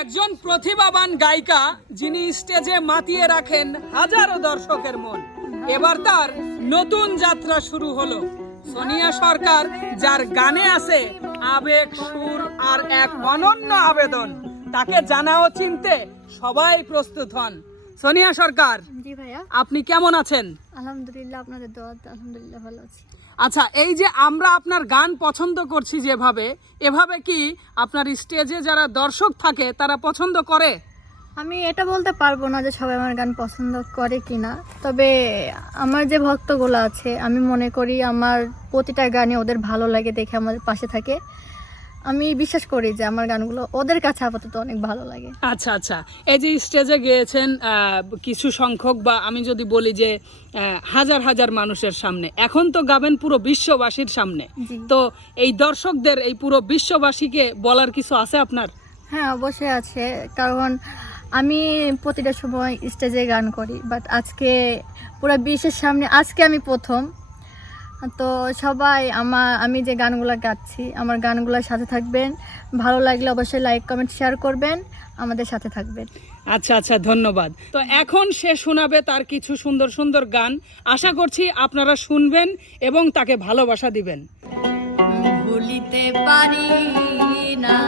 একজন প্রতিভাবান গায়িকা যিনি স্টেজে মাতিয়ে রাখেন হাজারো দর্শকের মন। এবার তার নতুন যাত্রা শুরু হলো। সোনিয়া সরকার, যার গানে আছে আবেগ, সুর আর এক অনন্য আবেদন, তাকে জানা ও চিনতে সবাই প্রস্তুত হন। সোনিয়া সরকার, জি ভাইয়া, আপনি কেমন আছেন? আলহামদুলিল্লাহ, আপনাদের দোয়াতে আলহামদুলিল্লাহ ভালো আছি। আচ্ছা, এই যে আমরা আপনার গান পছন্দ করছি যেভাবে, এভাবে কি আপনার স্টেজে যারা দর্শক থাকে তারা পছন্দ করে? আমি এটা বলতে পারবো না যে সবাই আমার গান পছন্দ করে কিনা, তবে আমার যে ভক্তগুলো আছে আমি মনে করি আমার প্রতিটা গানে ওদের ভালো লাগে দেখে আমাদের পাশে থাকে। আমি বিশ্বাস করি যে আমার গানগুলো ওদের কাছে আপাতত অনেক ভালো লাগে। আচ্ছা আচ্ছা, এই যে স্টেজে গিয়েছেন কিছু সংখ্যক, বা আমি যদি বলি যে হাজার হাজার মানুষের সামনে, এখন তো গাবেন পুরো বিশ্ববাসীর সামনে, জি। তো এই দর্শকদের, এই পুরো বিশ্ববাসীকে বলার কিছু আছে আপনার? হ্যাঁ, অবশ্যই আছে, কারণ আমি প্রতিটা সময় স্টেজে গান করি, বাট আজকে পুরো বিশ্বের সামনে আজকে আমি প্রথম। তো সবাই আমি যে গানগুলো গাচ্ছি, আমার গানগুলোর সাথে থাকবেন। ভালো লাগলে অবশ্যই লাইক, কমেন্ট, শেয়ার করবেন, আমাদের সাথে থাকবেন। আচ্ছা আচ্ছা, ধন্যবাদ। তো এখন সে শোনাবে তার কিছু সুন্দর সুন্দর গান। আশা করছি আপনারা শুনবেন এবং তাকে ভালোবাসা দিবেন। ভুলিতে পারি না